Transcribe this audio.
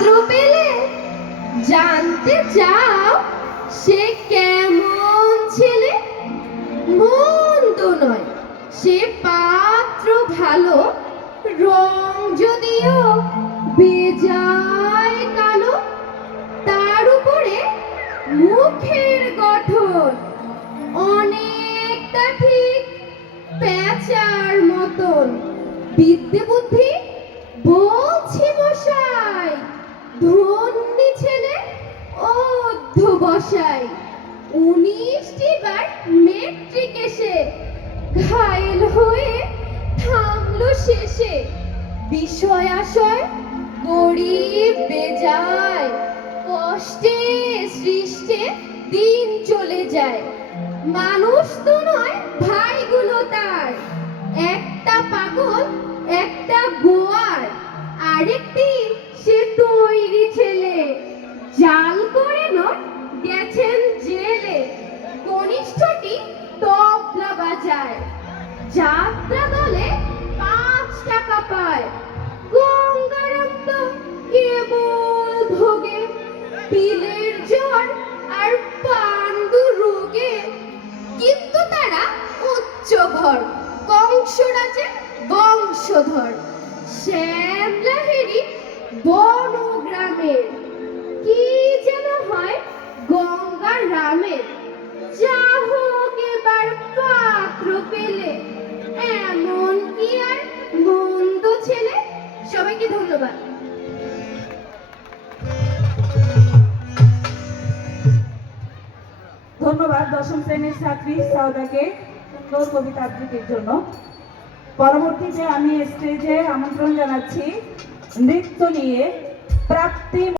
পাত্র পেলে জানতে চাও সে কেমন ছেলে? মন্দ নয় সে পাত্র ভালো, রং যদিও বেজায় কালো। তার উপরে মুখের গঠন অনেকটা ঠিক পেঁচার মতন। বিদ্যে বুদ্ধি বলছি মশাই, ধন্যি ছেলে অধ্যবসায়। 19টি বার মেট্রিক এসে ঘায়েল হয়ে থামলো শেষে। বিষয় আশয় গরিব বেজায়, কষ্টে সৃষ্টে দিন চলে যায়। মানুষ তো নয় ভাইগুলো তার, একটা পাগল একটা গোয়ার। আরেকটি সে তৈরি ছেলে, জাল করে নয় গেছেন জেলে। কনিষ্ঠটি তবলা বাজায়, যাত্রা দলে 5 টাকা পায়। গঙ্গারাম তো কেবল ভোগে পিলের জ্বর আর পাণ্ডু রোগে। কিন্তু তারা উচ্চ ঘর, কংসরাজের বংশধর। শ্যামলাহেরি বনগ্রামের, কি যেন হয় গঙ্গা রামের। যা হোক এবার পাত্র পেলে, এমন কি আর মন্দ ছেলে। সবাইকে ধন্যবাদ। ধন্যবাদ দশম শ্রেণীর ছাত্রী সাউদাকে সুন্দর কবিতা আবৃত্তির জন্য। পরবর্তীতে আমি স্টেজে আমন্ত্রণ জানাচ্ছি নৃত্য নিয়ে প্রাপ্তি